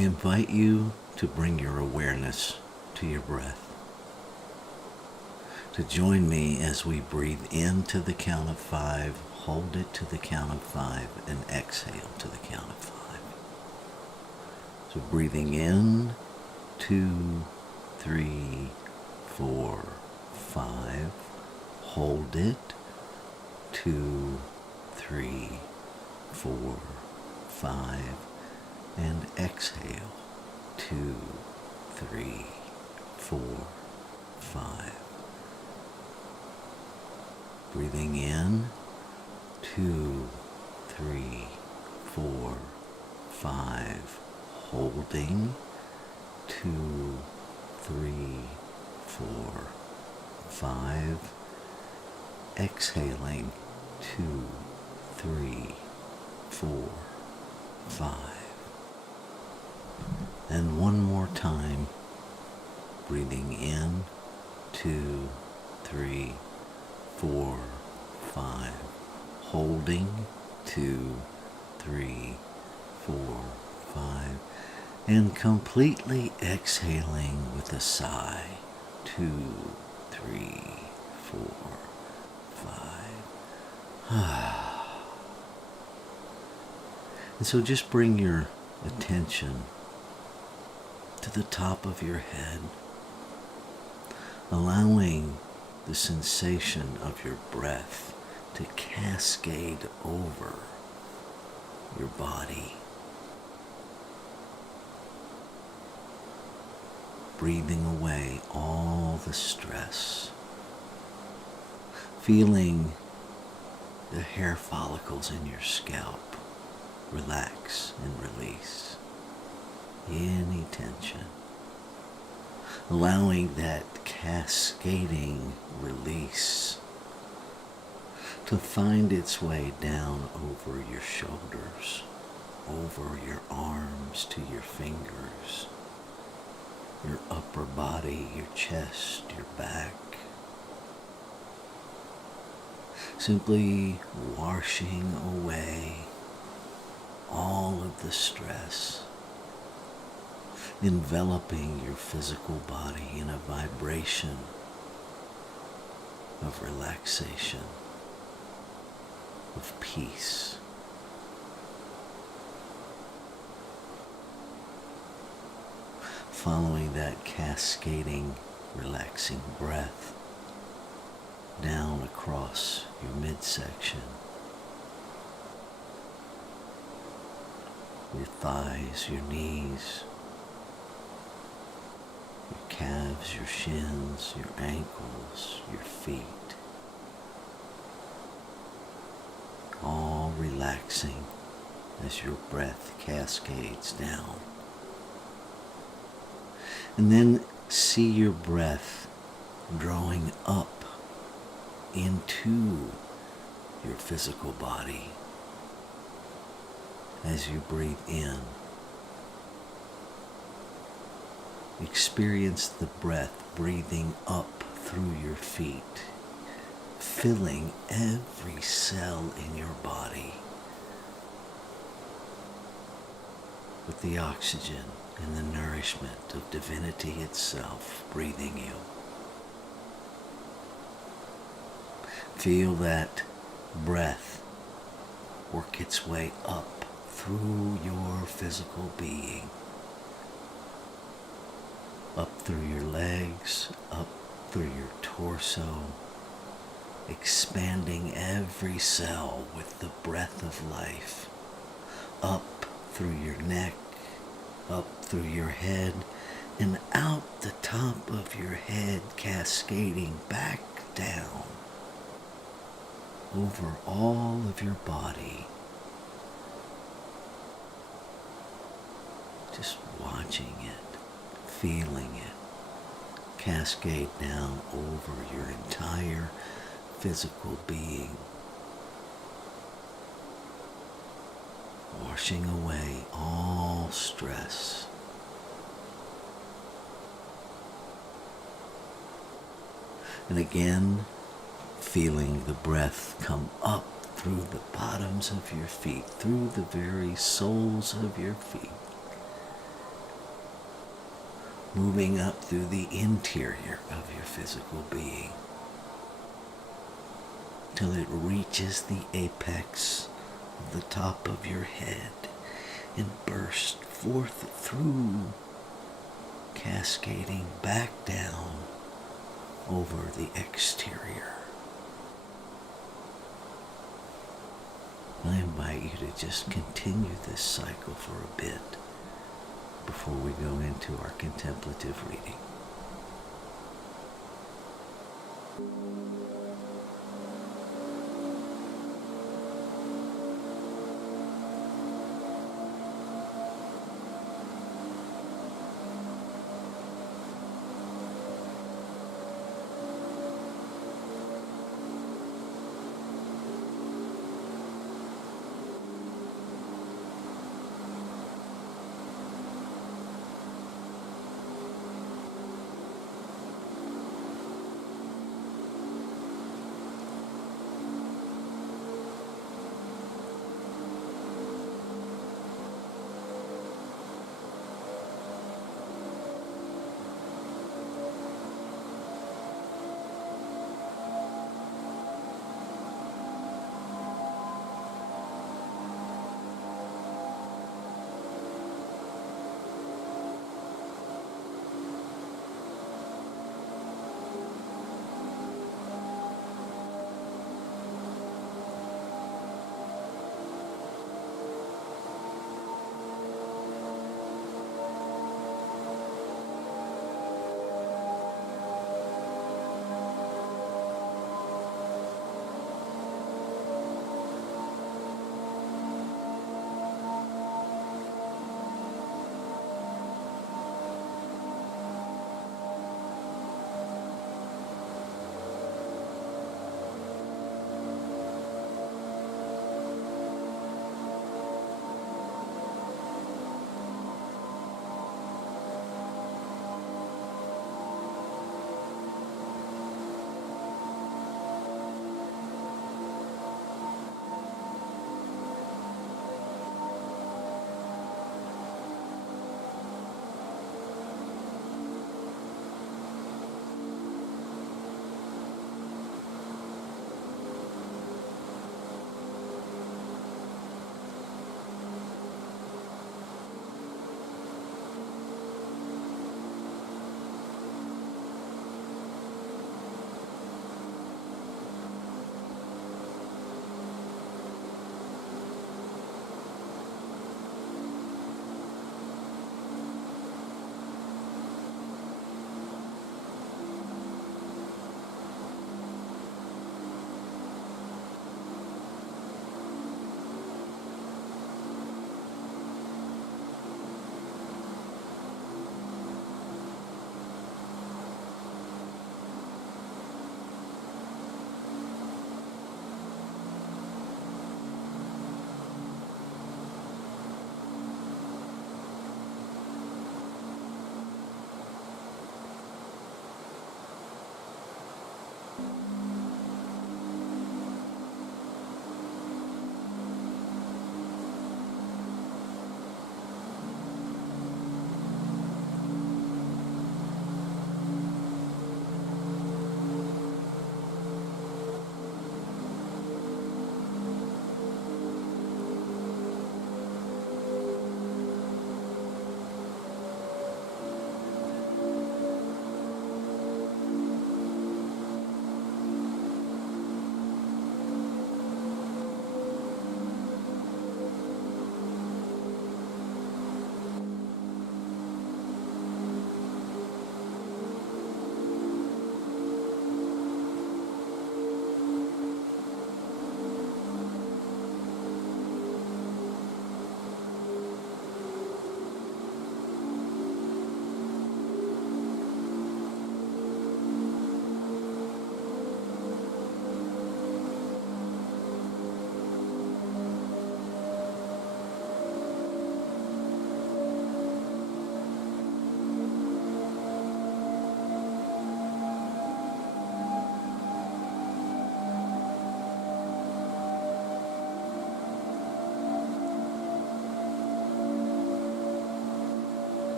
I invite you to bring your awareness to your breath. To join me as we breathe in to the count of 5, hold it to the count of 5, and exhale to the count of 5. So breathing in, 2, 3, 4, 5. Hold it, 2, 3, 4, 5. And exhale, 2, 3, 4, 5. Breathing in, 2, 3, 4, 5. Holding, 2, 3, 4, 5. Exhaling, 2, 3, 4, 5. And one more time, breathing in, 2, 3, 4, 5. Holding, 2, 3, 4, 5. And completely exhaling with a sigh, 2, 3, 4, 5. And so just bring your attention to the top of your head, allowing the sensation of your breath to cascade over your body. Breathing away all the stress, feeling the hair follicles in your scalp relax and release any tension, allowing that cascading release to find its way down over your shoulders, over your arms to your fingers, your upper body, your chest, your back. Simply washing away all of the stress, enveloping your physical body in a vibration of relaxation, of peace. Following that cascading, relaxing breath down across your midsection, your thighs, your knees, your calves, your shins, your ankles, your feet, all relaxing as your breath cascades down. And then see your breath drawing up into your physical body as you breathe in. Experience the breath breathing up through your feet, filling every cell in your body with the oxygen and the nourishment of divinity itself breathing you. Feel that breath work its way up through your physical being, up through your legs, up through your torso, expanding every cell with the breath of life, up through your neck, up through your head, and out the top of your head, cascading back down over all of your body. Just watching it, feeling it cascade down over your entire physical being, washing away all stress. And again, feeling the breath come up through the bottoms of your feet, through the very soles of your feet, moving up through the interior of your physical being till it reaches the apex of the top of your head and bursts forth through, cascading back down over the exterior. I invite you to just continue this cycle for a bit before we go into our contemplative reading.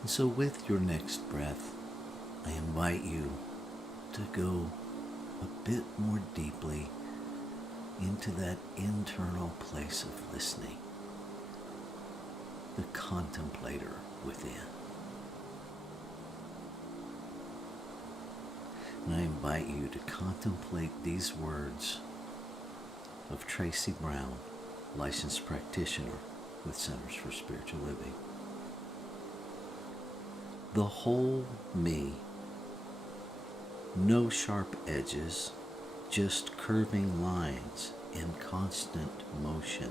And so with your next breath, I invite you to go a bit more deeply into that internal place of listening, the contemplator within. And I invite you to contemplate these words of Tracy Brown, licensed practitioner with Centers for Spiritual Living. The whole me, no sharp edges, just curving lines in constant motion,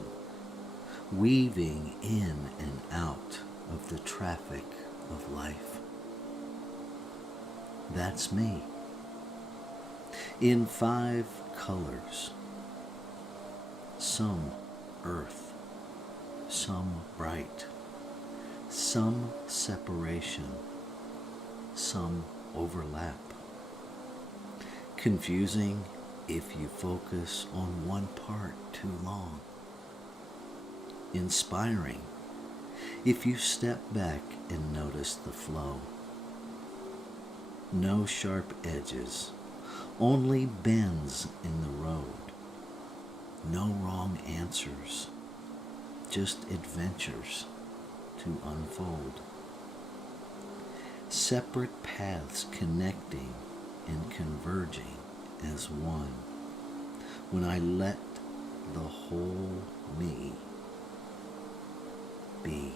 weaving in and out of the traffic of life. That's me. In 5 colors, some earth, some bright, some separation, some overlap. Confusing if you focus on one part too long. Inspiring if you step back and notice the flow. No sharp edges, only bends in the road. No wrong answers, just adventures to unfold. Separate paths connecting and converging as one. When I let the whole me be.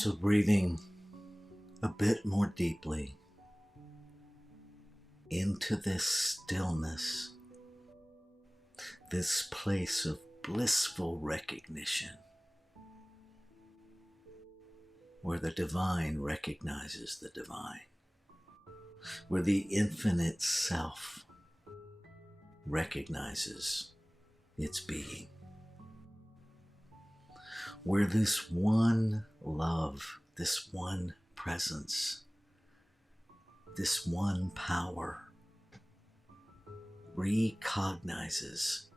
So breathing a bit more deeply into this stillness, this place of blissful recognition, where the divine recognizes the divine, where the infinite self recognizes its being, where this one love, this one presence, this one power recognizes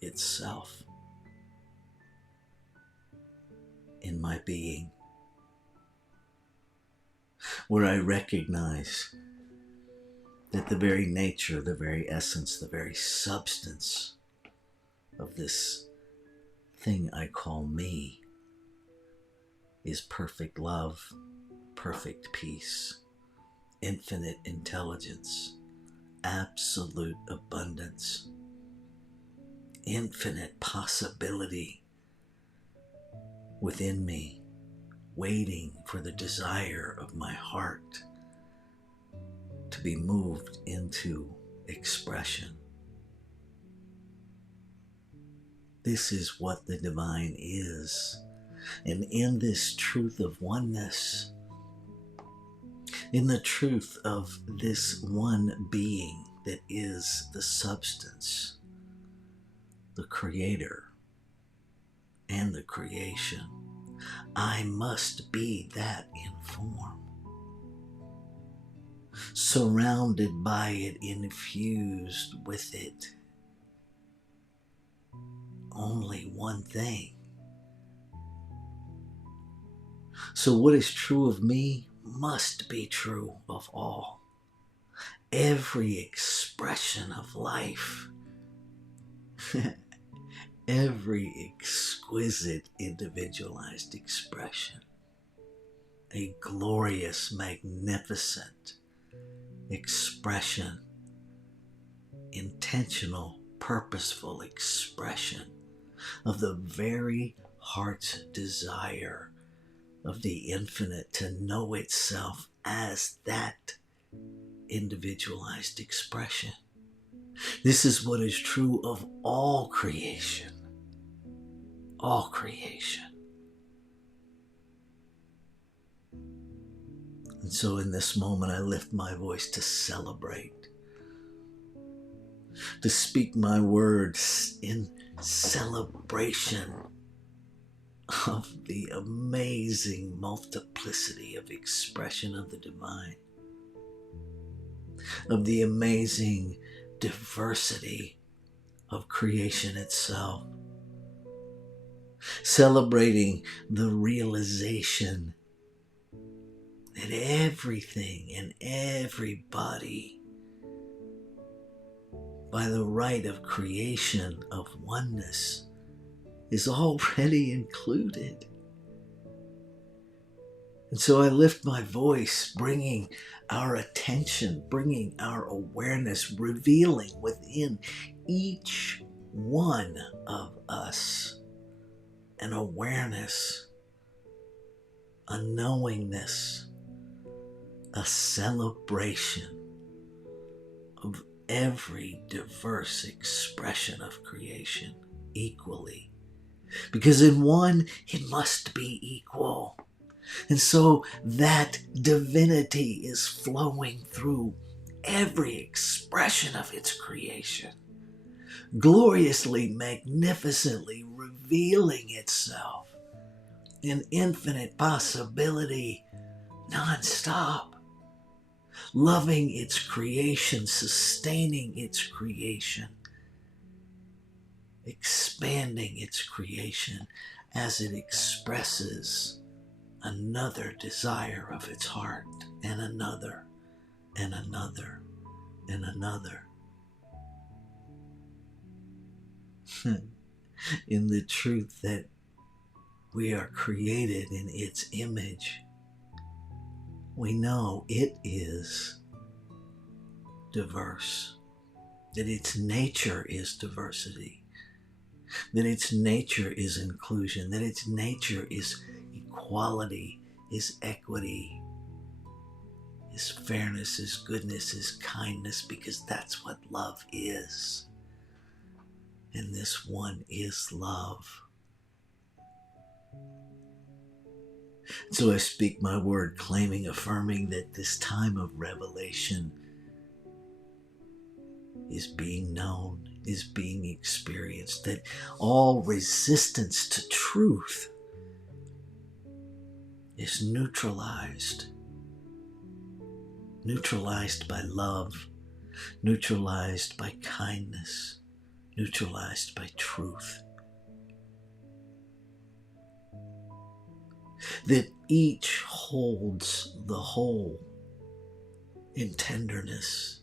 itself in my being, where I recognize that the very nature, the very essence, the very substance of this thing I call me is perfect love, perfect peace, infinite intelligence, absolute abundance, infinite possibility within me, waiting for the desire of my heart to be moved into expression. This is what the divine is. And in this truth of oneness, in the truth of this one being that is the substance, the creator, and the creation, I must be that in form, surrounded by it, infused with it. Only one thing. So what is true of me must be true of all. Every expression of life, every exquisite individualized expression, a glorious, magnificent expression, intentional, purposeful expression of the very heart's desire of the infinite to know itself as that individualized expression. This is what is true of all creation. All creation. And so in this moment, I lift my voice to celebrate, to speak my words in celebration of the amazing multiplicity of expression of the divine, of the amazing diversity of creation itself, celebrating the realization that everything and everybody, by the right of creation, of oneness, is already included. And so I lift my voice, bringing our attention, bringing our awareness, revealing within each one of us an awareness, a knowingness, a celebration of every diverse expression of creation equally. Because in one, it must be equal. And so that divinity is flowing through every expression of its creation, gloriously, magnificently revealing itself in infinite possibility, non-stop, loving its creation, sustaining its creation, expanding its creation as it expresses another desire of its heart, and another, and another, and another. In the truth that we are created in its image, we know it is diverse, that its nature is diversity, that its nature is inclusion, that its nature is equality, His equity, His fairness, His goodness, His kindness, because that's what love is. And this one is love. So I speak my word, claiming, affirming that this time of revelation is being known, is being experienced, that all resistance to truth is neutralized by love, neutralized by kindness, neutralized by truth. That each holds the whole in tenderness,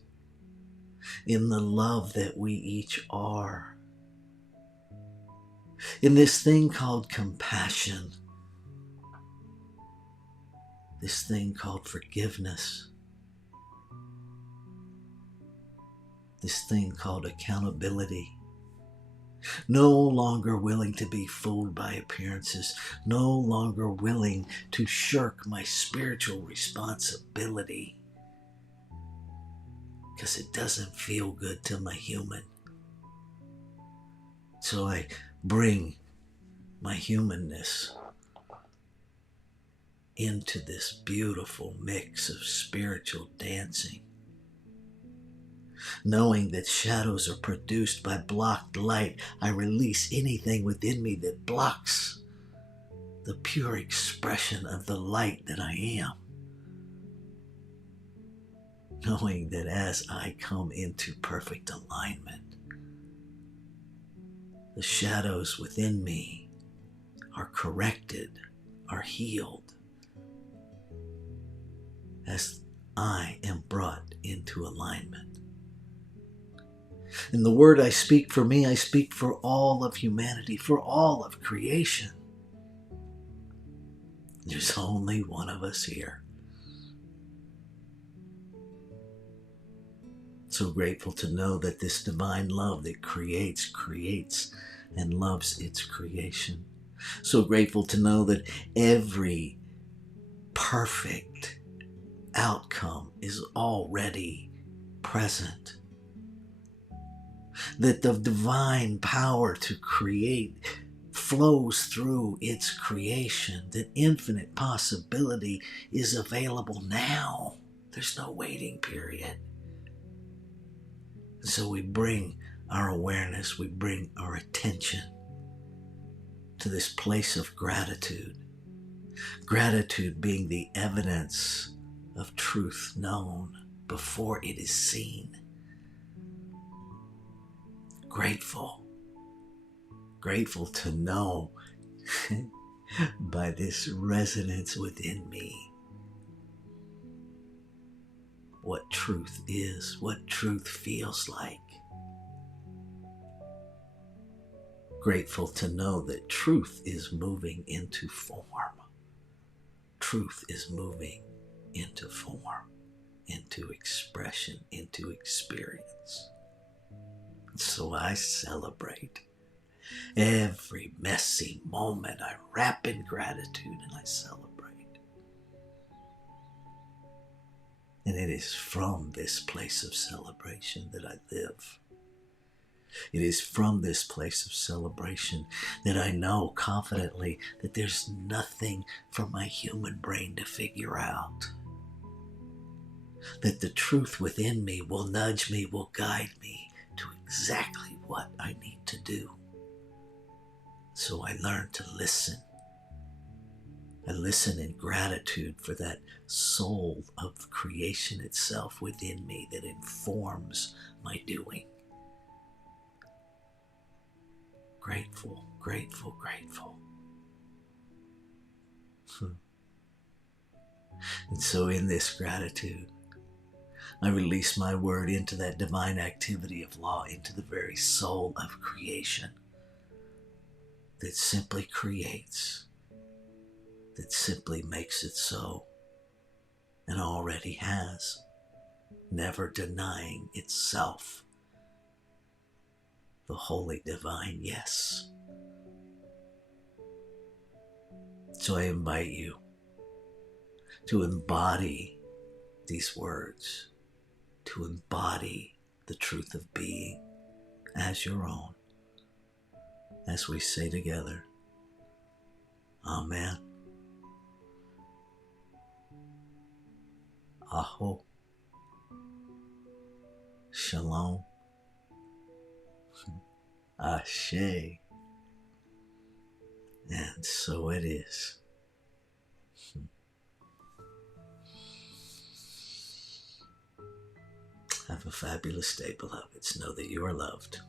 in the love that we each are, in this thing called compassion, this thing called forgiveness, this thing called accountability. No longer willing to be fooled by appearances, no longer willing to shirk my spiritual responsibility, because it doesn't feel good to my human. So I bring my humanness into this beautiful mix of spiritual dancing, knowing that shadows are produced by blocked light. I release anything within me that blocks the pure expression of the light that I am, knowing that as I come into perfect alignment, the shadows within me are corrected, are healed, as I am brought into alignment. And the word I speak for me, I speak for all of humanity, for all of creation. There's only one of us here. So grateful to know that this divine love that creates and loves its creation. So grateful to know that every perfect outcome is already present. That the divine power to create flows through its creation. That infinite possibility is available now. There's no waiting period. So we bring our awareness, we bring our attention to this place of gratitude. Gratitude being the evidence of truth known before it is seen. Grateful to know by this resonance within me what truth is, what truth feels like. Grateful to know that truth is moving into form. Truth is moving into form, into expression, into experience. So I celebrate every messy moment. I wrap in gratitude and I celebrate. And it is from this place of celebration that I live. It is from this place of celebration that I know confidently that there's nothing for my human brain to figure out. That the truth within me will nudge me, will guide me to exactly what I need to do. So I learn to listen. I listen in gratitude for that soul of creation itself within me that informs my doing. Grateful, grateful, grateful. And so in this gratitude, I release my word into that divine activity of law, into the very soul of creation that simply creates, that simply makes it so, and already has, never denying itself the holy divine yes. So I invite you to embody these words, to embody the truth of being as your own, as we say together, Amen, Aho, Shalom, Ashe, and so it is. Have a fabulous day, beloveds. Know that you are loved.